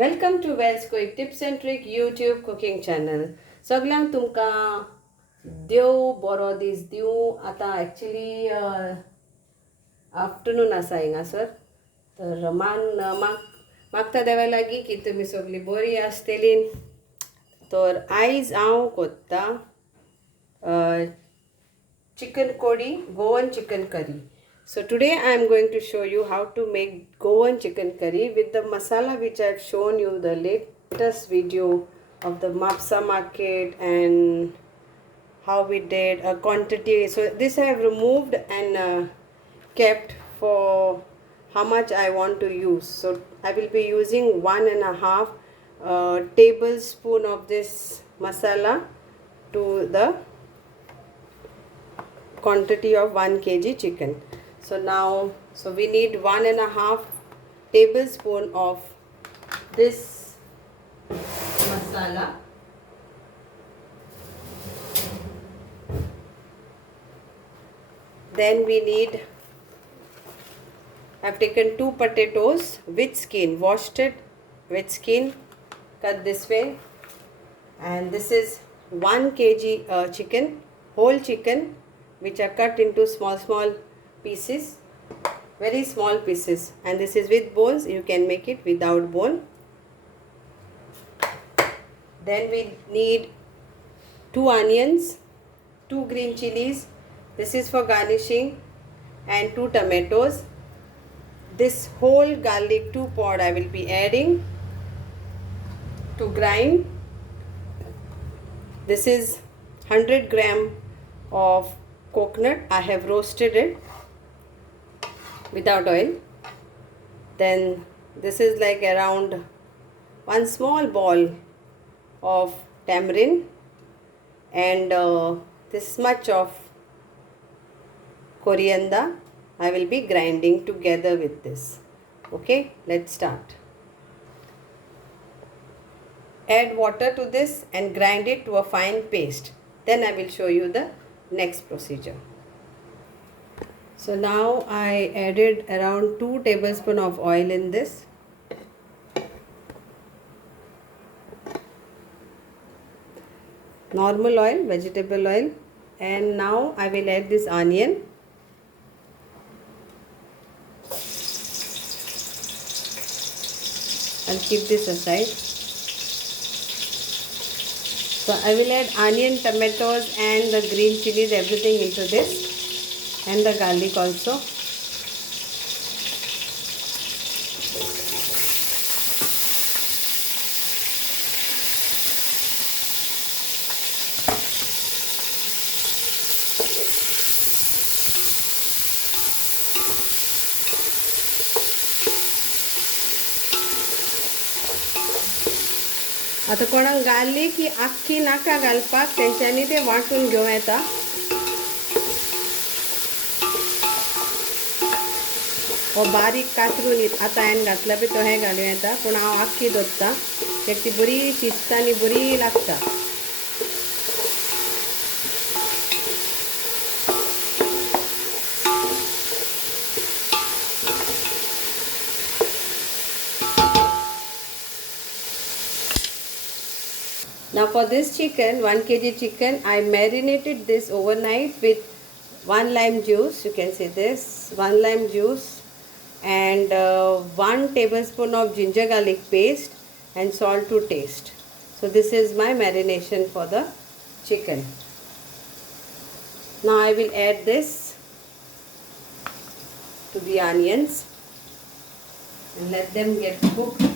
Welcome to Wells Quick Tips and Trick YouTube cooking channel. सगळ्यांक तुमकां देव बरो दीस दिवं. आतां एक्चुली आफ्टरनून आसा हिंगासर, तर मागता देवा लागीं की तुमी सगळीं बरी आसतली. तर आयज हांव कोत्ता chicken Kodi, Goan chicken curry. So today I am going to show you how to make Goan chicken curry with the masala which I have shown you the latest video of the Mapsa market and how we did a quantity. So this I have removed and kept for how much I want to use. So I will be using 1.5 tablespoon of this masala to the quantity of 1 kg chicken. So we need 1.5 tablespoon of this masala. Then we need, I've taken 2 potatoes with skin, washed it with skin, cut this way. And this is 1 kg chicken, whole chicken, which are cut into small pieces, very small pieces, and this is with bones. You can make it without bone. Then we need 2 onions, 2 green chilies, this is for garnishing, and 2 tomatoes. This whole garlic 2 pod I will be adding to grind. This is 100 gram of coconut. I have roasted it without oil. Then this is like around 1 small ball of tamarind, and this much of coriander I will be grinding together with this. Okay, let's start. Add water to this and grind it to a fine paste. Then I will show you the next procedure. So now I added around 2 tablespoons of oil in this. Normal oil, vegetable oil. And now I will add this onion. I'll keep this aside. So I will add onion, tomatoes and the green chilies, everything into this, and the garlic also. आता कोणाक garlic की आख्खी नाका घालपाक, तेंच्यांनी ते वांटून घेवं येता. हो बारीक कातरून आतां हांवें घातला पळय तो हें घालूं येता, पूण हांव आख्खी दवरतां, कित्याक ती बरी शिजता आनी बरी लागता. Now for this chicken, 1 kg chicken, I marinated this overnight with 1 lime juice. You can see this, 1 lime juice, and 1 tablespoon of ginger garlic paste, and salt to taste. So this is my marination for the chicken. Now I will add this to the onions and let them get cooked.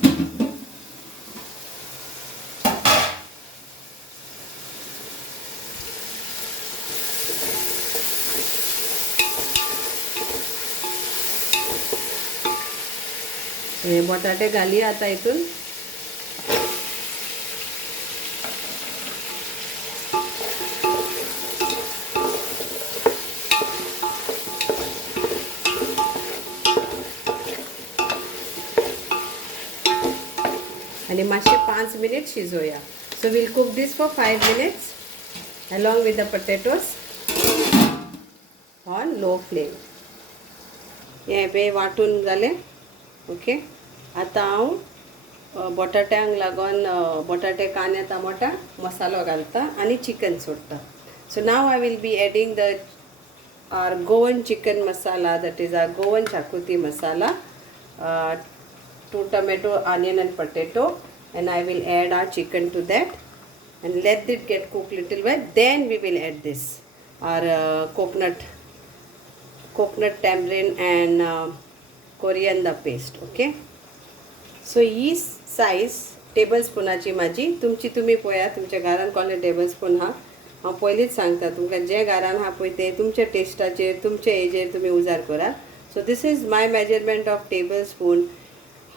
हे बटाटे घालूया आता हितून. आणि मातशे 5 minute शिजोया. So we'll cook this for 5 minutes along with the potatoes on low flame. हे बे वाटून जाले. Okay, आता हांव बटाट्यांक लागून बटाटे कांदे टमाटा मसालो घालता आणि चिकन सोडता. So now I will be adding the our Goan chicken masala, that is our Goan Xacuti Masala, 2 tomato, onion and potato, and I will add our chicken to that and let it get cooked little bit. Then we will add this our coconut tamarind and coriander paste. Okay. So he size टेबलस्पूनाची माझी, तुमची तुम्ही पळया तुमच्या घरान कोणले tablespoon हा. हांव पयलींच सांगता तुमकां जे घरान हा पळय ते तुमच्या टेस्टाचेर तुमच्या हेजेर तुमी उजार करात. So this is my measurement of tablespoon.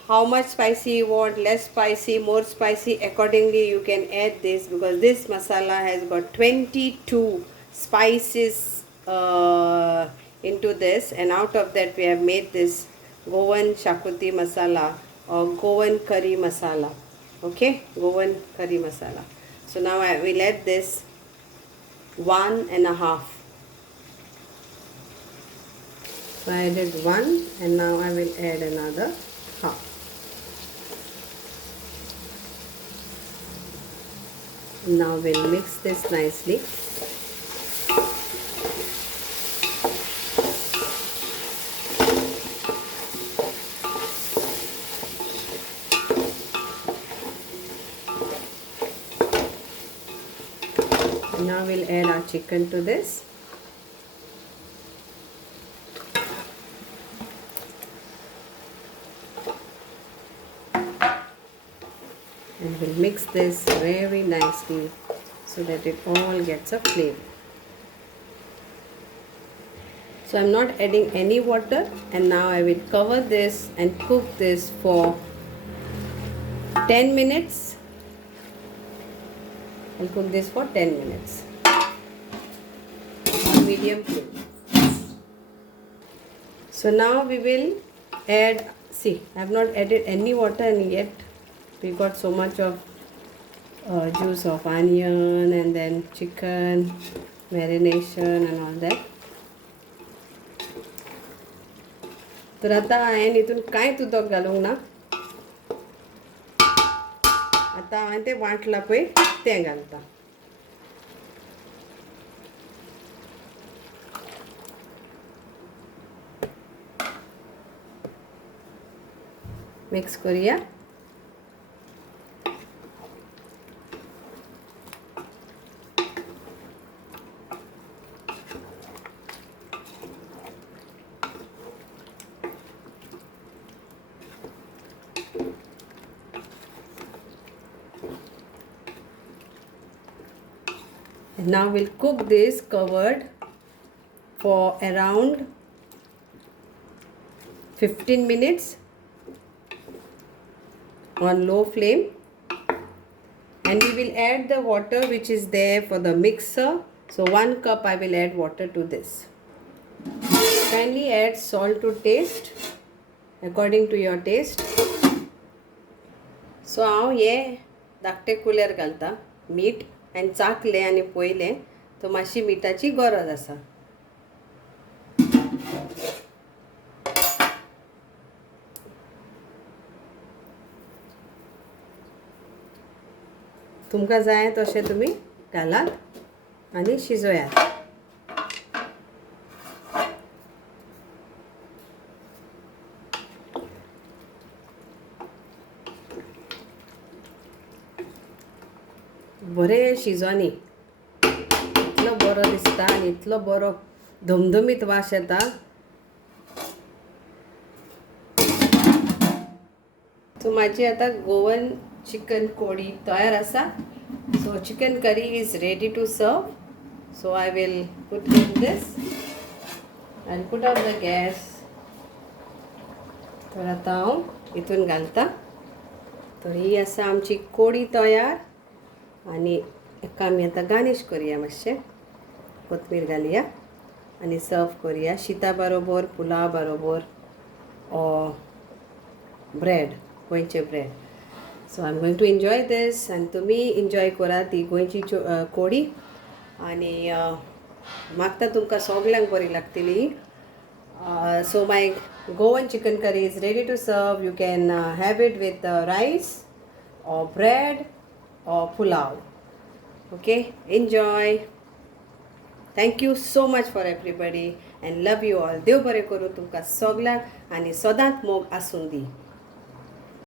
How much spicy you want, less spicy, more spicy, accordingly you can add this, because this masala has got 22 spices into this, and out of that we have made this Goan Xacuti Masala or Goan curry masala. Okay, Goan curry masala. So now I will add this 1.5. So I added 1 and now I will add another half. Now we'll mix this nicely. Now we'll add our chicken to this. And we'll mix this very nicely so that it all gets a flavor. So I'm not adding any water, and now I will cover this and cook this for 10 minutes. I'll cook this for 10 minutes on medium flame. So now we will add, see, I have not added any water, and yet we got so much of juice of onion and then chicken marination and all that. तर आता हांवें हितून कांयच उदक घालूंक ना. आता हांवें तें वांटलां पळय तें घालता. मिक्स करूया. And now we'll cook this covered for around 15 minutes on low flame, and we will add the water which is there for the mixer. So 1 cup I will add water to this. Kindly add salt to taste according to your taste. So हांव हे धाकटे कुलेर घालता मीठ, आनी चाखले आनी पयले तो मातशी मिठाची गरज आसा. तुमकां जाय तशें तुमी घालात आनी शिजोयात. बरें शिजोनी इतलो बरो दिसता आनी इतलो बरो धमधमीत वास येता. सो म्हाजी आतां गोवन चिकन कोडी तयार आसा. So chicken curry is ready to serve. So I will put in this and put on the gas. तर आतां हांव हितून घालता. तर ही आसा आमची कोडी तयार, आनी हेका आमी आतां गार्निश करुया. मातशें कोथमीर घालुया आनी सर्व करुया शीता बरोबर, पुलाव बरोबर, or bread, गोंयचे bread. So I'm going to enjoy this, and तुमी enjoy करात ती गोंयची कोडी. आनी मागता तुमकां सगळ्यांक बरी लागतली. So my Goan chicken curry is ready to serve. You can have it with rice or bread or pulao. Okay, enjoy. Thank you so much for everybody and love you all. देव बरें करूं तुमकां सगळ्यांक आनी सदांच मोग आसूं दी.